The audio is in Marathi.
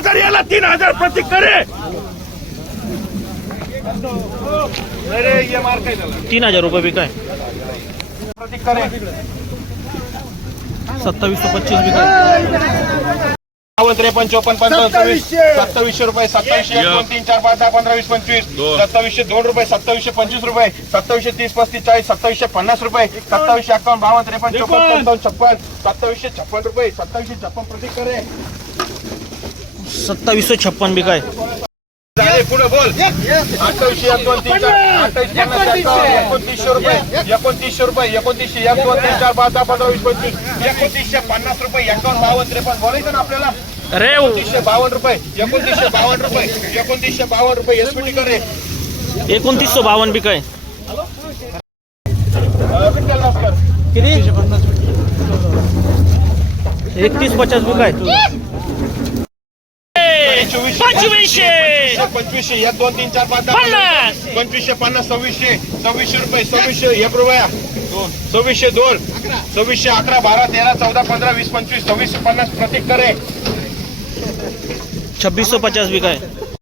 हजार याला तीन हजार प्रतीक करे. अरे ये मार काय झाला तीन हजार रुपये बिकाय सत्तावीसशे पच्चीस बिकाय बावन्न त्रेपन्न चोपन्न पंचावन्न सव्वीस सत्तावीसशे. रुपये सत्तावीसशे एक. दोन तीन चार पाच दहा पंधरा वीस पंचवीस. सत्तावीसशे दोन रुपये सत्तावीसशे पंचवीस रुपये सत्तावीसशे तीस पस्तीस चाळीस सत्तावीसशे पन्नास रुपये सत्तावीसशे अकावन्न बावन्न त्रेपन्न चोपन्न पंचावन्न छप्पन सत्तावीसशे छप्पन रुपये सत्तावीसशे छप्पन प्रतीक करे. सत्तावीसशे छप्पन बिकाय झाले पुढे बोल. अठ्ठावीसशे एक दोन तीन चार अठ्ठावीस पन्नास. एकावन्न एकोणतीसशे. रुपये एकोणतीसशे रुपये एकोणतीसशे एक दोन तीन चार पाच दहा पंधरा वीस पंचवीस. एकोणतीसशे पन्नास रुपये एकावन्न बावन्न त्रेपन्न बोलायचं ना आपल्याला? अरे एकोणतीसशे बावन्न रुपये एकोणतीसशे बावन्न रुपये एकोणतीसशे बावन्न रुपये एसपीटी करे एकोणतीसशे बावन्न बिकाय विठ्ठल नमस्कार किती एकतीस पचास बिकाय पंचवीसशे. पंचवीसशे एक दोन तीन चार पाच पन्नास. पंचवीसशे पन्नास सव्वीसशे सव्वीसशे रुपये सव्वीसशे एक रुपया. सव्वीसशे दोन. सव्वीसशे अकरा बारा तेरा चौदा पंधरा वीस पंचवीस सव्वीसशे पन्नास प्रतीक करे. छब्बीसशे पचास बिकाय